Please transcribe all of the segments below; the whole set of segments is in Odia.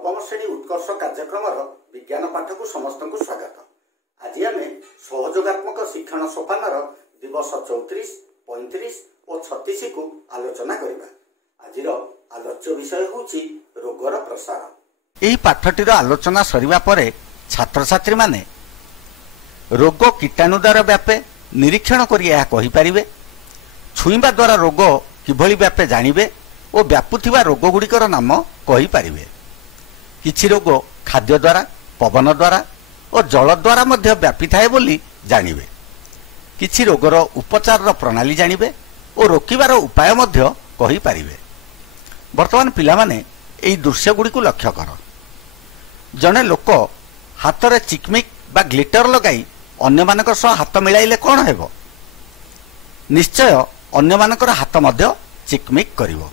नवम श्रेणी उत्कर्ष कार्यक्रम विज्ञान पाठ को समस्त को स्वागत। आज आम सहयोगात्मक शिक्षण सोपान दिवस 34, 35 और 36 को आलोचना करबा। आज आलोच्य विषय होची रोगर प्रसार। यही पाठटीर आलोचना सरिबा परे छात्र छात्री माने रोग कीटाणु द्वारा व्यापे निरीक्षण करी यह कहि परिबे, छुईबा द्वारा रोग किभली व्यापे जानिबे और व्यापुथिबा रोग गुड़िकर नाम कहि परिबे। किछि रोग खाद्य द्वारा, पवन द्वारा और जल द्वारा मध्य व्यापी थाए बोली जानिबे। किछि रोगर उपचार प्रणाली जानिबे और रोकिबार उपाय मध्य कहि परिबे। वर्तमान पिला माने एई दृश्य गुड़ी को लक्ष्य कर। जने लोक हाथ में चिकमिक बा ग्लिटर लगाई अन्य मानकर सह हाथ मिलाइले कौन हेबो? निश्चय अन्य मानकर हाथ मध्य चिकमिक करिवो।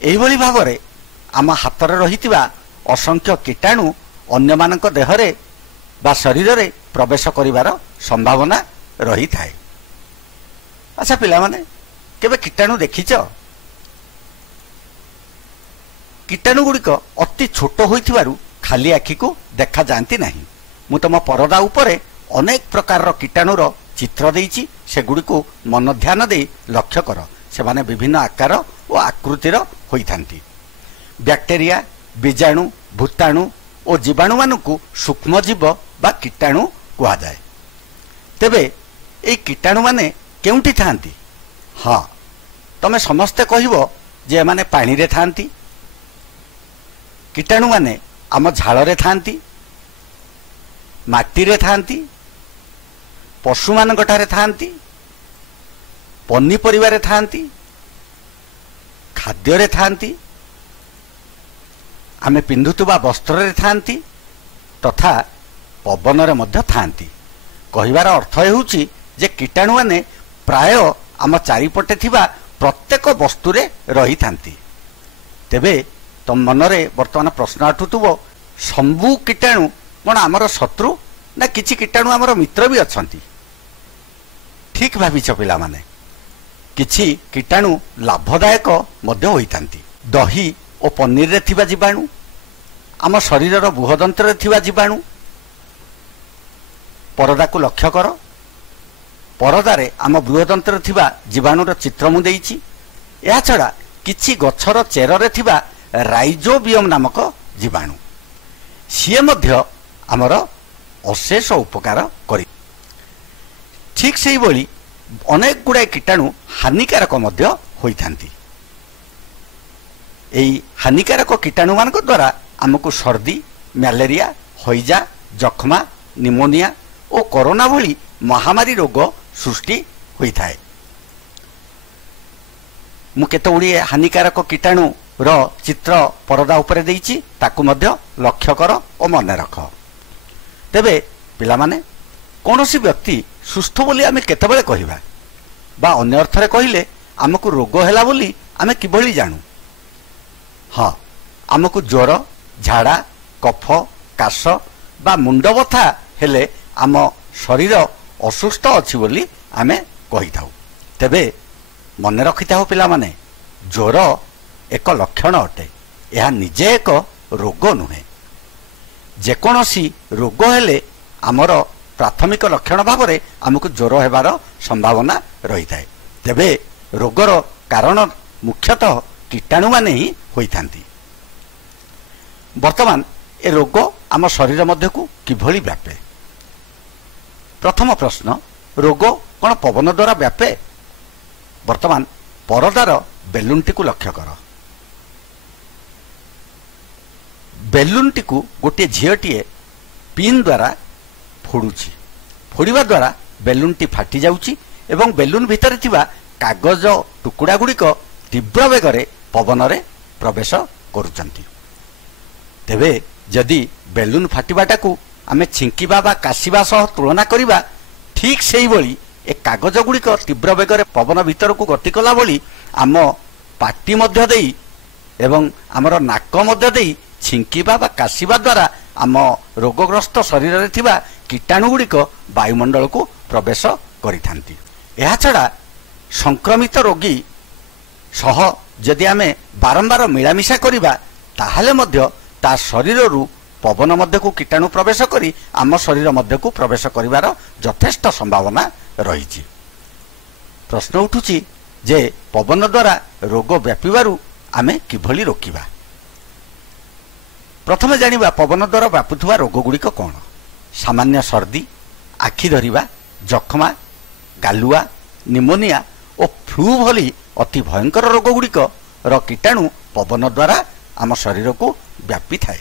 एही भली भावरे आम हाथ में रहितिबा असंख्य कीटाणु अन्य मानक देहरे बा शरीर रे प्रवेश करिवार संभावना रही थाए। अच्छा पिला माने केबे कीटाणु देखिछ? कीटाणु गुड़िक अति छोट होइथिबारु खाली आखि को देखा जाती नहीं। मु तुम परदा उपरे अनेक प्रकार कीटाणुर चित्र देइछि, सेगुड़िको मन ध्यान दे लक्ष्य कर। से माने विभिन्न आकार और आकृतिर होइथांती। बैक्टेरिया, बीजाणु, भूताणु और जीवाणु मानकु सूक्ष्मजीव बा कीटाणु कहा जाए। तेबे ए कीटाणु माने केउंठी थांती? हाँ, तमे समस्ते कहिबो जे माने पानी रे थांती। कीटाणु माने आम झाल रे थांती, माटी रे थांती, पशु मानकठारे थांती, पनीपरिबा रे थांती, खाद्य रे थांती, आमे पिंधुतुबा वस्त्र रे थांती, तथा पवन रे मध्य थांती। कहिबार अर्थ हेउची जे कीटाणु माने प्राय आम चारिपटे थिबा प्रत्येक वस्तु रे रही थांती। तेबे तम मनरे वर्तमान प्रश्न आठुतुबो, संबु कीटाणु कौन आमर शत्रु ना किछि कीटाणु आमर मित्र भी अछंती? ठीक भाविछ पिला माने। किछि कीटाणु लाभदायक मध्य होइतांती। दही और पनीर रे थिबा जीवाणु, आम शरीरर बृहदंत्र रे थिबा जीवाणु। परदा को लक्ष्य कर। परदारे आम बृहदंत्र थिबा जीवाणुर चित्र मु देइछि। या छडा किछि गछर चेर रे थिबा राइजोबियम नामक जीवाणु, सीए मध्य आमर अशेष उपकार करी। ठीक सेही भली अनेक गुड़ाए कीटाणु हानिकारक मध्य होइथांती। एई हानिकारक कीटाणु मानक द्वारा आमको सर्दी, मलेरिया, हईजा, जखमा, निमोनिया और कोरोना भली महामारी रोग सृष्टि होइथाए। मु केते गुड़िए हानिकारक कीटाणु रो चित्र परदा उपरे देइछि, ताकु मध्य लक्ष्य कर और मन रख। तेबे पिला माने कोनोसी व्यक्ति सुस्थ बोली आमे केतेबेले कहिबा बा अन्य अर्थरे कहिले आमको रोग हैला बोली आमे किभली जानू? हाँ, आमको ज्वर, झाड़ा, कफ, काश बा मुंड बथा हेले आम शरीर असुस्थ अछि बोली आमे कहिथाउ। तेबे मन रखिथाउ पिला माने, ज्वर एक लक्षण अटे, यह निजे एक रोग नुहे। जेकोसी रोग हेले आमर प्राथमिक लक्षण भाव में आमको ज्वर हेबार संभावना रही थाए। तेबे रोगर कारण मुख्यतः कीटाणु माने ही होइथांती। वर्तमान ए रोग आम शरीर मध्य को किभली व्यापे? प्रथम प्रश्न, रोग कौन पवन द्वारा व्यापे? वर्तमान परदार बेलूनटी को लक्ष्य कर। बेलूनटी को गोटे झीलटीए पिन द्वारा फोड़ुछि। फोड़िबा द्वारा बेलूनटी फाटी जाउछि एवं बेलून भितर थिबा कागज टुकुड़ा गुड़िक तीव्र बेगरे पवन रे प्रवेश करुचंती। तेबे जदि बेलून फाटिबाटा को आमे छिंकिबा बा काशिबा सह तुलना करिबा, ठीक सेही भली ए कागज गुड़िक तीव्र बेगरे पवन भितर को गति कला भली आम पाटी मध्य देई एवं आमर नाक मध्य देई छिंकिबा बा काशिबा द्वारा आम रोगग्रस्त शरीर रे थिबा कीटाणु गुड़िक वायुमंडल को प्रवेश करिथांती। एहा छड़ा संक्रमित रोगी सह जदि आमे बारंबार मिलामिशा करिबा ताहाले मध्य ତା ଶରୀରରୁ ପବନ ମଧ୍ୟକୁ କୀଟାଣୁ ପ୍ରବେଶ କରି ଆମ ଶରୀର ମଧ୍ୟକୁ ପ୍ରବେଶ କରିବାର ଯଥେଷ୍ଟ ସମ୍ଭାବନା ରହିଛି। ପ୍ରଶ୍ନ ଉଠୁଛି ଯେ ପବନ ଦ୍ୱାରା ରୋଗ ବ୍ୟାପିବାରୁ ଆମେ କିଭଳି ରୋକିବା? ପ୍ରଥମେ ଜାଣିବା ପବନ ଦ୍ୱାରା ବ୍ୟାପୁଥିବା ରୋଗ ଗୁଡ଼ିକ କ'ଣ। ସାମାନ୍ୟ ସର୍ଦ୍ଦି, ଆଖି ଧରିବା, ଯକ୍ଷ୍ମା, ଗାଲୁଆ, ନିମୋନିଆ ଓ ଫ୍ଲୁ ଭଳି ଅତି ଭୟଙ୍କର ରୋଗ ଗୁଡ଼ିକର କୀଟାଣୁ ପବନ ଦ୍ୱାରା ଆମ ଶରୀରକୁ ବ୍ୟାପିଥାଏ।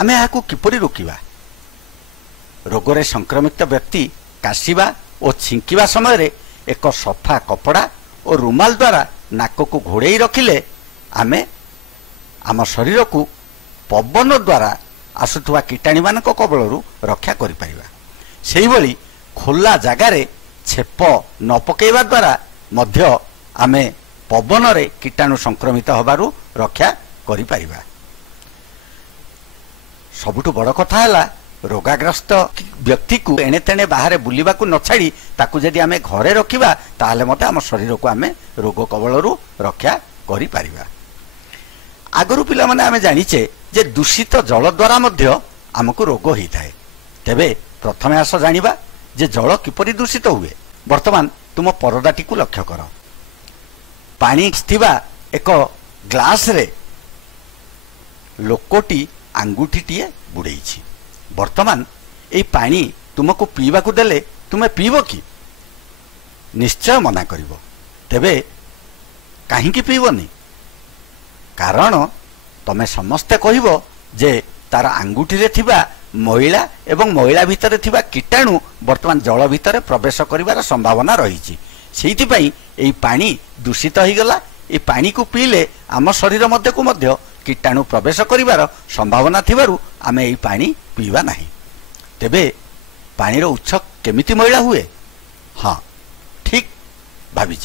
ଆମେ ଏହାକୁ କିପରି ରୋକିବା? ରୋଗରେ ସଂକ୍ରମିତ ବ୍ୟକ୍ତି କାଶିବା ଓ ଛିଙ୍କିବା ସମୟରେ ଏକ ସଫା କପଡ଼ା ଓ ରୁମାଲ ଦ୍ୱାରା ନାକକୁ ଘୋଡ଼େଇ ରଖିଲେ ଆମେ ଆମ ଶରୀରକୁ ପବନ ଦ୍ୱାରା ଆସୁଥିବା କୀଟାଣୁମାନଙ୍କ କବଳରୁ ରକ୍ଷା କରିପାରିବା। ସେହିଭଳି ଖୋଲା ଜାଗାରେ ଛେପ ନ ପକାଇବା ଦ୍ୱାରା ମଧ୍ୟ ଆମେ ପବନରେ କୀଟାଣୁ ସଂକ୍ରମିତ ହେବାରୁ ରକ୍ଷା କରିପାରିବା। ସବୁଠୁ ବଡ଼ କଥା ହେଲା ରୋଗାଗ୍ରସ୍ତ ବ୍ୟକ୍ତିକୁ ଏଣେତେଣେ ବାହାରେ ବୁଲିବାକୁ ନ ଛାଡ଼ି ତାକୁ ଯଦି ଆମେ ଘରେ ରଖିବା ତାହେଲେ ମଧ୍ୟ ଆମ ଶରୀରକୁ ଆମେ ରୋଗ କବଳରୁ ରକ୍ଷା କରିପାରିବା। ଆଗରୁ ପିଲାମାନେ ଆମେ ଜାଣିଛେ ଯେ ଦୂଷିତ ଜଳ ଦ୍ୱାରା ମଧ୍ୟ ଆମକୁ ରୋଗ ହୋଇଥାଏ। ତେବେ ପ୍ରଥମେ ଆସ ଜାଣିବା ଯେ ଜଳ କିପରି ଦୂଷିତ ହୁଏ। ବର୍ତ୍ତମାନ ତୁମ ପରଦାଟିକୁ ଲକ୍ଷ୍ୟ କର। ପାଣି ଥିବା ଏକ ଗ୍ଲାସରେ ଲୋକଟି ଆଙ୍ଗୁଠିଟିଏ ବୁଡ଼େଇଛି। ବର୍ତ୍ତମାନ ଏଇ ପାଣି ତୁମକୁ ପିଇବାକୁ ଦେଲେ ତୁମେ ପିଇବ କି? ନିଶ୍ଚୟ ମନା କରିବ। ତେବେ କାହିଁକି ପିଇବନି? କାରଣ ତମେ ସମସ୍ତେ କହିବ ଯେ ତାର ଆଙ୍ଗୁଠିରେ ଥିବା ମଇଳା ଏବଂ ମଇଳା ଭିତରେ ଥିବା କୀଟାଣୁ ବର୍ତ୍ତମାନ ଜଳ ଭିତରେ ପ୍ରବେଶ କରିବାର ସମ୍ଭାବନା ରହିଛି। ସେଇଥିପାଇଁ ଏହି ପାଣି ଦୂଷିତ ହୋଇଗଲା। ଏହି ପାଣିକୁ ପିଇଲେ ଆମ ଶରୀର ମଧ୍ୟକୁ ମଧ୍ୟ କୀଟାଣୁ ପ୍ରବେଶ କରିବାର ସମ୍ଭାବନା ଥିବାରୁ ଆମେ ଏହି ପାଣି ପିଇବା ନାହିଁ। ତେବେ ପାଣିର ଉତ୍ସ କେମିତି ମଇଳା ହୁଏ? ହଁ, ଠିକ୍ ଭାବିଛ।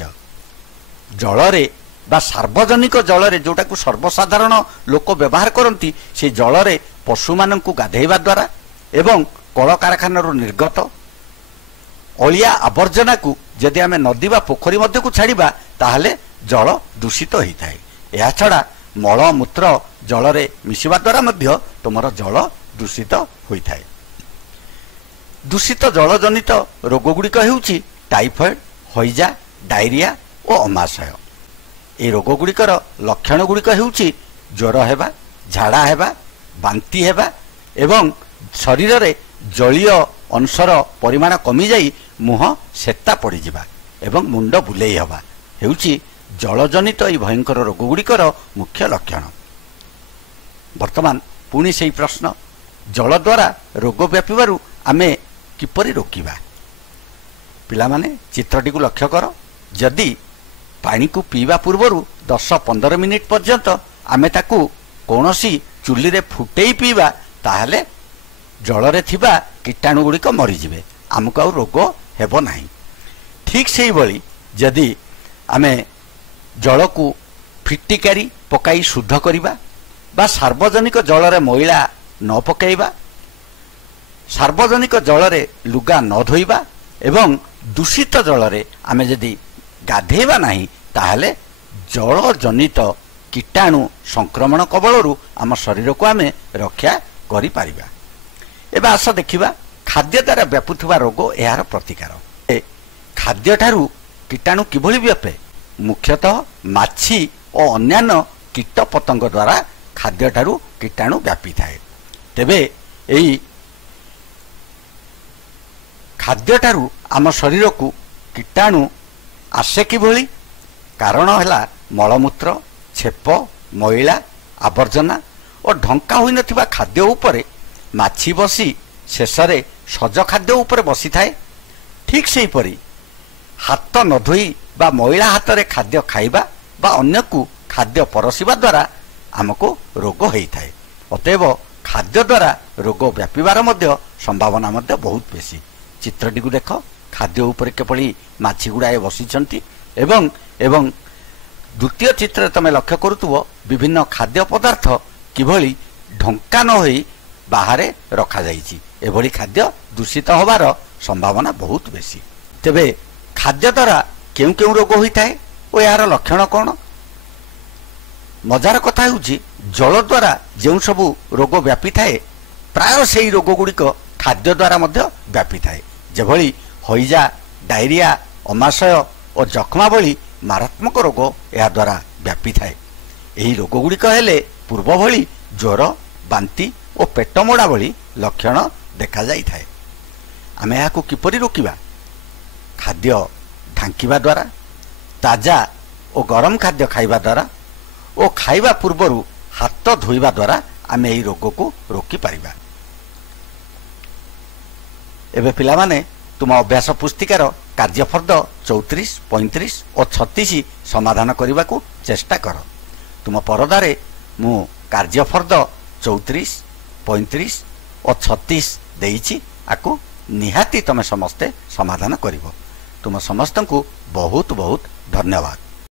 ଜଳରେ ବା ସାର୍ବଜନିକ ଜଳରେ, ଯେଉଁଟାକୁ ସର୍ବସାଧାରଣ ଲୋକ ବ୍ୟବହାର କରନ୍ତି, ସେ ଜଳରେ ପଶୁମାନଙ୍କୁ ଗାଧେଇବା ଦ୍ୱାରା ଏବଂ କଳକାରଖାନାରୁ ନିର୍ଗତ ଅଳିଆ ଆବର୍ଜନାକୁ ଯଦି ଆମେ ନଦୀ ବା ପୋଖରୀ ମଧ୍ୟକୁ ଛାଡ଼ିବା ତାହେଲେ ଜଳ ଦୂଷିତ ହୋଇଥାଏ। ଏହାଛଡ଼ା ମଳମୂତ୍ର ଜଳରେ ମିଶିବା ଦ୍ୱାରା ମଧ୍ୟ ତୁମର ଜଳ ଦୂଷିତ ହୋଇଥାଏ। ଦୂଷିତ ଜଳଜନିତ ରୋଗ ଗୁଡ଼ିକ ହେଉଛି ଟାଇଫଏଡ୍, ହଇଜା, ଡାଇରିଆ ଓ ଅମାଶୟ। ଏହି ରୋଗ ଗୁଡ଼ିକର ଲକ୍ଷଣ ଗୁଡ଼ିକ ହେଉଛି ଜ୍ୱର ହେବା, ଝାଡ଼ା ହେବା, ବାନ୍ତି ହେବା ଏବଂ ଶରୀରରେ ଜଳୀୟ ଅଂଶର ପରିମାଣ କମିଯାଇ ମୁହଁ ସେତା ପଡ଼ିଯିବା ଏବଂ ମୁଣ୍ଡ ବୁଲେଇ ହେବା ହେଉଛି ଜଳଜନିତ ଏହି ଭୟଙ୍କର ରୋଗ ଗୁଡ଼ିକର ମୁଖ୍ୟ ଲକ୍ଷଣ। ବର୍ତ୍ତମାନ ପୁଣି ସେହି ପ୍ରଶ୍ନ, ଜଳ ଦ୍ୱାରା ରୋଗ ବ୍ୟାପିବାରୁ ଆମେ କିପରି ରୋକିବା? ପିଲାମାନେ ଚିତ୍ରଟିକୁ ଲକ୍ଷ୍ୟ କର। ଯଦି ପାଣିକୁ ପିଇବା ପୂର୍ବରୁ 10-15 ମିନିଟ୍ ପର୍ଯ୍ୟନ୍ତ ଆମେ ତାକୁ କୌଣସି ଚୁଲିରେ ଫୁଟେଇ ପିଇବା ତାହେଲେ ଜଳରେ ଥିବା କୀଟାଣୁ ଗୁଡ଼ିକ ମରିଯିବେ, ଆମକୁ ଆଉ ରୋଗ ହେବ ନାହିଁ। ଠିକ୍ ସେହିଭଳି ଯଦି ଆମେ ଜଳକୁ ଫିଟିକାରି ପକାଇ ଶୁଦ୍ଧ କରିବା ବା ସାର୍ବଜନିକ ଜଳରେ ମଇଳା ନ ପକାଇବା, ସାର୍ବଜନିକ ଜଳରେ ଲୁଗା ନ ଧୋଇବା ଏବଂ ଦୂଷିତ ଜଳରେ ଆମେ ଯଦି ଗାଧେଇବା ନାହିଁ ତାହେଲେ ଜଳଜନିତ କୀଟାଣୁ ସଂକ୍ରମଣ କବଳରୁ ଆମ ଶରୀରକୁ ଆମେ ରକ୍ଷା କରିପାରିବା। ଏବେ ଆସ ଦେଖିବା ଖାଦ୍ୟ ଦ୍ୱାରା ବ୍ୟାପୁଥିବା ରୋଗ, ଏହାର ପ୍ରତିକାର। ଖାଦ୍ୟଠାରୁ କୀଟାଣୁ କିଭଳି ବ୍ୟାପେ? ମୁଖ୍ୟତଃ ମାଛି ଓ ଅନ୍ୟାନ୍ୟ କୀଟ ପତଙ୍ଗ ଦ୍ୱାରା ଖାଦ୍ୟଠାରୁ କୀଟାଣୁ ବ୍ୟାପିଥାଏ। ତେବେ ଏହି ଖାଦ୍ୟଠାରୁ ଆମ ଶରୀରକୁ କୀଟାଣୁ ଆସେ କିଭଳି? କାରଣ ହେଲା ମଳମୂତ୍ର, ଛେପ, ମଇଳା, ଆବର୍ଜନା ଓ ଢଙ୍କା ହୋଇନଥିବା ଖାଦ୍ୟ ଉପରେ ମାଛି ବସି ଶେଷରେ ସଜ ଖାଦ୍ୟ ଉପରେ ବସିଥାଏ। ଠିକ୍ ସେହିପରି ହାତ ନ ଧୋଇ ବା ମଇଳା ହାତରେ ଖାଦ୍ୟ ଖାଇବା ବା ଅନ୍ୟକୁ ଖାଦ୍ୟ ପରସିବା ଦ୍ୱାରା ଆମକୁ ରୋଗ ହୋଇଥାଏ। ଅତଏବ ଖାଦ୍ୟ ଦ୍ୱାରା ରୋଗ ବ୍ୟାପିବାର ମଧ୍ୟ ସମ୍ଭାବନା ମଧ୍ୟ ବହୁତ ବେଶୀ। ଚିତ୍ରଟିକୁ ଦେଖ, ଖାଦ୍ୟ ଉପରେ କିପରି ମାଛି ଗୁଡ଼ାଏ ବସିଛନ୍ତି ଏବଂ ଏବଂ ଦ୍ୱିତୀୟ ଚିତ୍ରରେ ତୁମେ ଲକ୍ଷ୍ୟ କରୁଥିବ ବିଭିନ୍ନ ଖାଦ୍ୟ ପଦାର୍ଥ କିଭଳି ଢଙ୍କା ନ ହୋଇ ବାହାରେ ରଖାଯାଇଛି। ଏଭଳି ଖାଦ୍ୟ ଦୂଷିତ ହେବାର ସମ୍ଭାବନା ବହୁତ ବେଶୀ। ତେବେ ଖାଦ୍ୟ ଦ୍ୱାରା କେଉଁ କେଉଁ ରୋଗ ହୋଇଥାଏ ଓ ଏହାର ଲକ୍ଷଣ କ'ଣ? ମଜାର କଥା ହେଉଛି ଜଳ ଦ୍ୱାରା ଯେଉଁ ସବୁ ରୋଗ ବ୍ୟାପିଥାଏ ପ୍ରାୟ ସେହି ରୋଗ ଗୁଡ଼ିକ ଖାଦ୍ୟ ଦ୍ୱାରା ମଧ୍ୟ ବ୍ୟାପିଥାଏ। ଯେଭଳି ହଇଜା, ଡାଇରିଆ, ଅମାଶୟ ଓ ଯକ୍ଷ୍ମା ଭଳି ମାରାତ୍ମକ ରୋଗ ଏହାଦ୍ୱାରା ବ୍ୟାପିଥାଏ। ଏହି ରୋଗ ଗୁଡ଼ିକ ହେଲେ ପୂର୍ବ ଭଳି ଜ୍ୱର, ବାନ୍ତି ଓ ପେଟ ମୋଡ଼ା ଭଳି ଲକ୍ଷଣ ଦେଖାଯାଇଥାଏ। ଆମେ ଏହାକୁ କିପରି ରୋକିବା? ଖାଦ୍ୟ ଢାଙ୍କିବା ଦ୍ୱାରା, ତାଜା ଓ ଗରମ ଖାଦ୍ୟ ଖାଇବା ଦ୍ୱାରା ଓ ଖାଇବା ପୂର୍ବରୁ ହାତ ଧୋଇବା ଦ୍ୱାରା ଆମେ ଏହି ରୋଗକୁ ରୋକିପାରିବା। ଏବେ ପିଲାମାନେ ତୁମ ଅଭ୍ୟାସ ପୁସ୍ତିକାର କାର୍ଯ୍ୟଫର୍ଦ୍ଦ 34, 35 ଓ 36 ସମାଧାନ କରିବାକୁ ଚେଷ୍ଟା କର। ତୁମ ପରଦାରେ ମୁଁ କାର୍ଯ୍ୟଫର୍ଦ୍ଦ 34, 35 ଓ 36 ଦେଇଛି। ଆକୁ ନିହାତି ତମେ ସମସ୍ତେ ସମାଧାନ କରିବ। ତୁମ ସମସ୍ତଙ୍କୁ ବହୁତ ବହୁତ ଧନ୍ୟବାଦ।